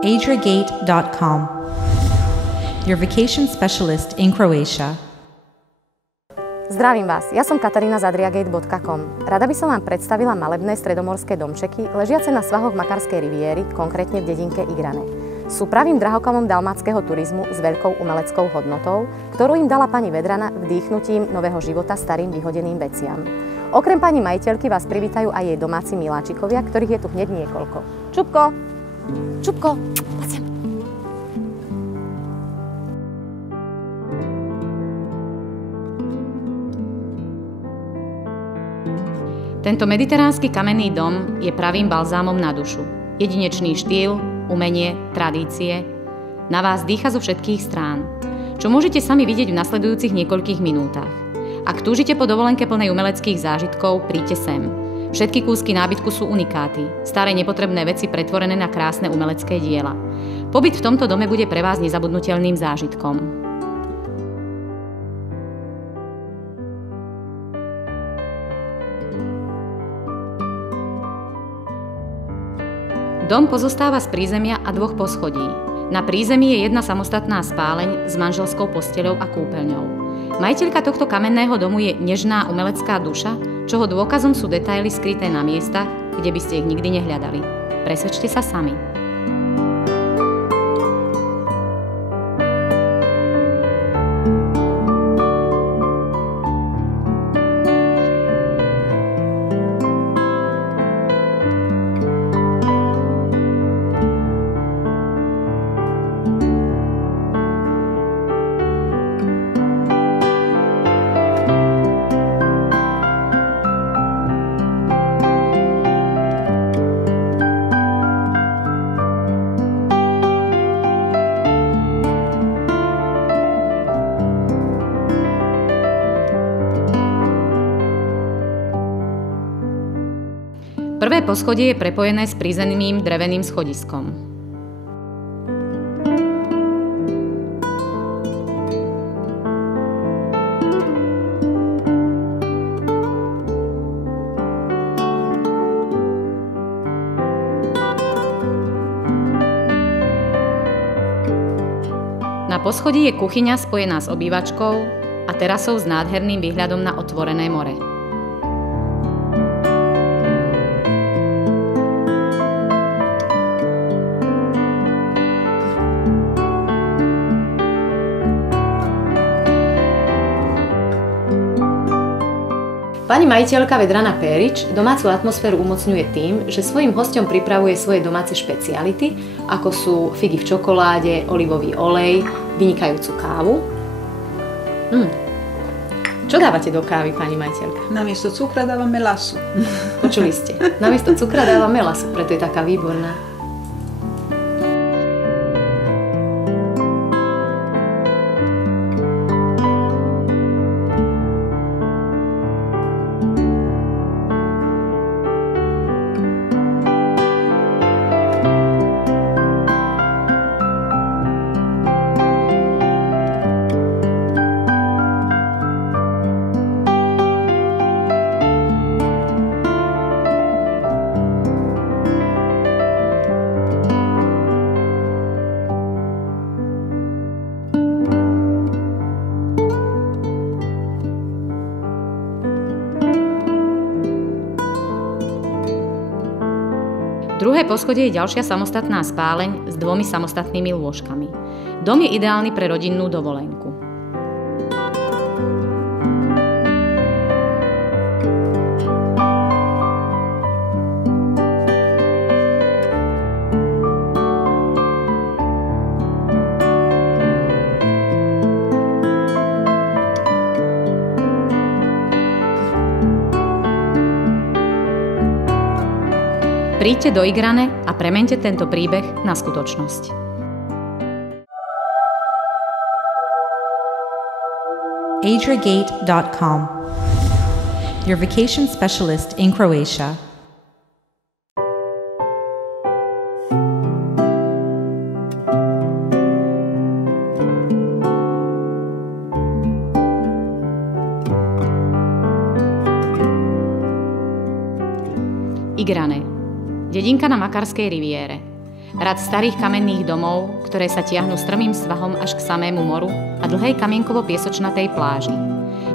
Adriagate.com, your vacation specialist in Croatia. Zdravím vás, ja som Katarína z Adriagate.com. Rada by som vám predstavila malebné stredomorské domčeky, ležiace na svahoch Makarskej riviéry, konkrétne v dedinke Igrane. Sú pravým drahokamom dalmátskeho turizmu s veľkou umeleckou hodnotou, ktorú im dala pani Vedrana vdýchnutím nového života starým vyhodeným veciam. Okrem pani majiteľky vás privítajú aj jej domáci miláčikovia, ktorých je tu hneď niekoľko. Čupko! Čupko! Poď sem! Tento mediteránsky kamenný dom je pravým balzámom na dušu. Jedinečný štýl, umenie, tradície. Na vás dýcha zo všetkých strán. Čo môžete sami vidieť v nasledujúcich niekoľkých minútach. Ak túžite po dovolenke plnej umeleckých zážitkov, príďte sem. Všetky kúsky nábytku sú unikáty. Staré nepotrebné veci pretvorené na krásne umelecké diela. Pobyt v tomto dome bude pre vás nezabudnutelným zážitkom. Dom pozostáva z prízemia a 2 poschodí. Na prízemí je jedna samostatná spáleň s manželskou posteľou a kúpeľňou. Majiteľka tohto kamenného domu je nežná umelecká duša, čoho dôkazom sú detaily skryté na miestach, kde by ste ich nikdy nehľadali. Presvedčte sa sami. Prvé poschodie je prepojené s prízemným dreveným schodiskom. Na poschodí je kuchyňa spojená s obývačkou a terasou s nádherným výhľadom na otvorené more. Pani majiteľka Vedrana Perić domácu atmosféru umocňuje tým, že svojim hosťom pripravuje svoje domáce špeciality, ako sú figy v čokoláde, olivový olej, vynikajúcu kávu. Čo dávate do kávy, pani majiteľka? Namiesto cukra dávam melasu. Počuli ste. Namiesto cukra dávam melasu, preto je taká výborná. Druhé poschodie je ďalšia samostatná spáleň s 2 samostatnými lôžkami. Dom je ideálny pre rodinnú dovolenku. Príďte do Igrane a premente tento príbeh na skutočnosť. Adriagate.com, your vacation specialist in Croatia. Igrane. Dedinka na Makarskej riviére. Rad starých kamenných domov, ktoré sa tiahnu strmým svahom až k samému moru a dlhej kamienkovo-piesočnatej pláži.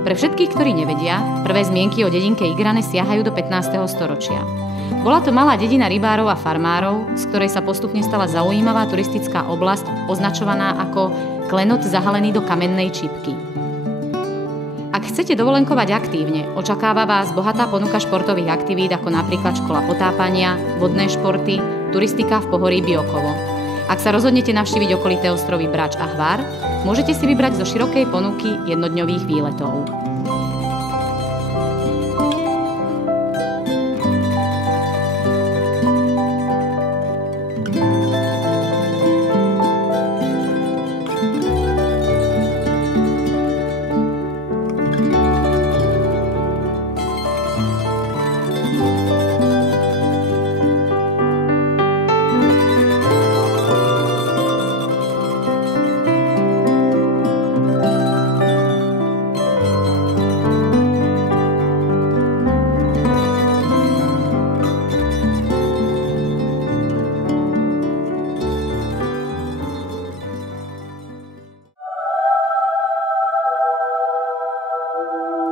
Pre všetkých, ktorí nevedia, prvé zmienky o dedinke Igrane siahajú do 15. storočia. Bola to malá dedina rybárov a farmárov, z ktorej sa postupne stala zaujímavá turistická oblasť, označovaná ako klenot zahalený do kamennej čipky. Ak chcete dovolenkovať aktívne, očakáva vás bohatá ponuka športových aktivít ako napríklad škola potápania, vodné športy, turistika v pohorí Biokovo. Ak sa rozhodnete navštíviť okolité ostrovy Brač a Hvar, môžete si vybrať zo širokej ponuky jednodňových výletov.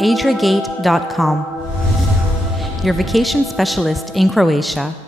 AdriaGate.com, your vacation specialist in Croatia.